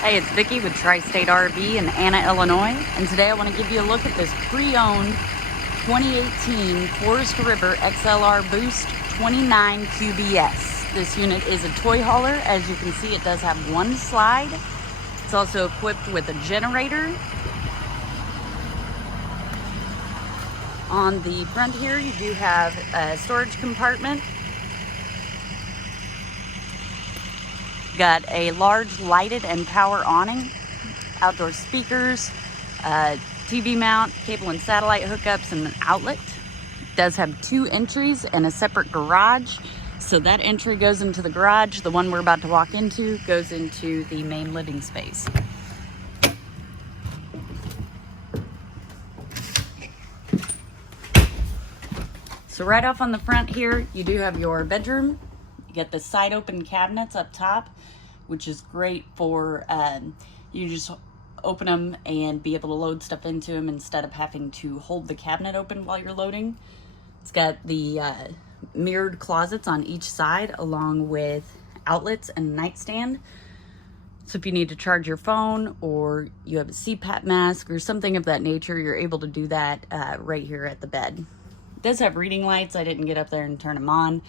Hey, it's Vicki with Tri-State RV in Anna, Illinois, and today I want to give you a look at this pre-owned 2018 Forest River XLR Boost 29 QBS. This unit is a toy hauler. As you can see, it does have one slide. It's also equipped with a generator. On the front here, you do have a storage compartment. Got a large lighted and power awning, outdoor speakers, TV mount, cable and satellite hookups, and an outlet. It does have 2 entries and a separate garage. So that entry goes into the garage. The one we're about to walk into goes into the main living space. So right off on the front here, you do have your bedroom. You get the side open cabinets up top, which is great for, you just open them and be able to load stuff into them instead of having to hold the cabinet open while you're loading. It's got the mirrored closets on each side along with outlets and a nightstand. So if you need to charge your phone or you have a CPAP mask or something of that nature, you're able to do that right here at the bed. It does have reading lights. I didn't get up there and turn them on.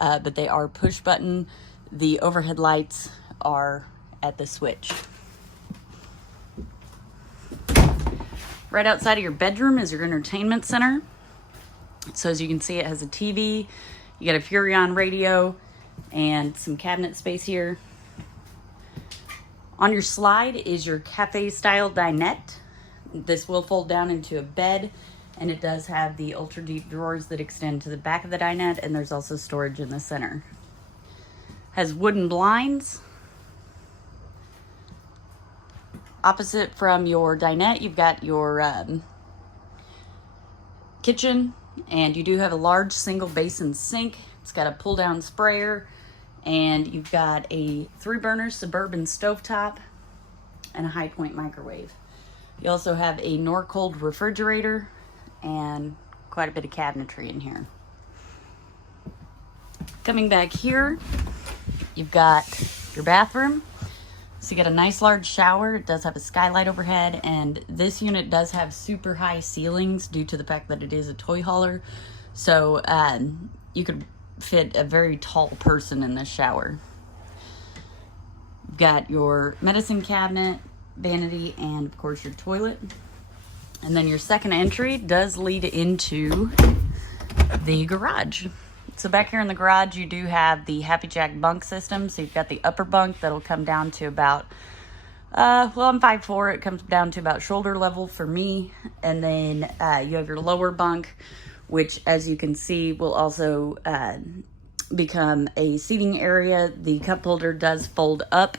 But they are push button. The overhead lights are at the switch. Right outside of your bedroom is your entertainment center. So as you can see, it has a TV, you got a Furrion radio, and some cabinet space here. On your slide is your cafe style dinette. This will fold down into a bed. And it does have the ultra deep drawers that extend to the back of the dinette, and there's also storage in the center. Has wooden blinds. Opposite from your dinette, you've got your kitchen, and you do have a large single basin sink. It's got a pull down sprayer, and you've got a 3-burner Suburban stovetop and a high point microwave. You also have a Norcold refrigerator and quite a bit of cabinetry in here. Coming back here, you've got your bathroom. So you got a nice large shower. It does have a skylight overhead, and this unit does have super high ceilings due to the fact that it is a toy hauler. So you could fit a very tall person in this shower. You've got your medicine cabinet, vanity, and of course your toilet. And then your second entry does lead into the garage. So back here in the garage, you do have the Happy Jack bunk system. So you've got the upper bunk that'll come down to about, well, I'm 5'4", it comes down to about shoulder level for me. And then you have your lower bunk, which as you can see will also become a seating area. The cup holder does fold up.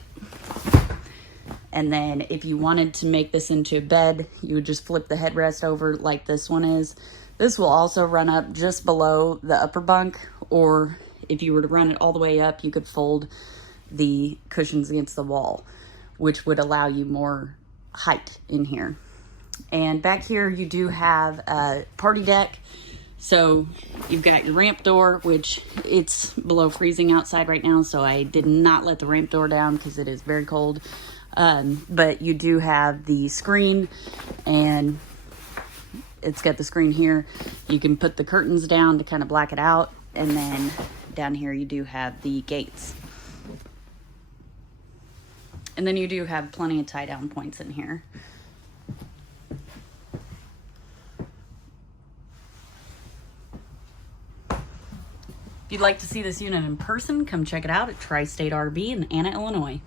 And then if you wanted to make this into a bed, you would just flip the headrest over like this one is. This will also run up just below the upper bunk, or if you were to run it all the way up, you could fold the cushions against the wall, which would allow you more height in here. And back here you do have a party deck. So you've got your ramp door, which it's below freezing outside right now, so I did not let the ramp door down because it is very cold. But you do have the screen, and it's got the screen here. You can put the curtains down to kind of black it out, and then down here you do have the gates. And then you do have plenty of tie down points in here. If you'd like to see this unit in person, come check it out at Tri-State RV in Anna, Illinois.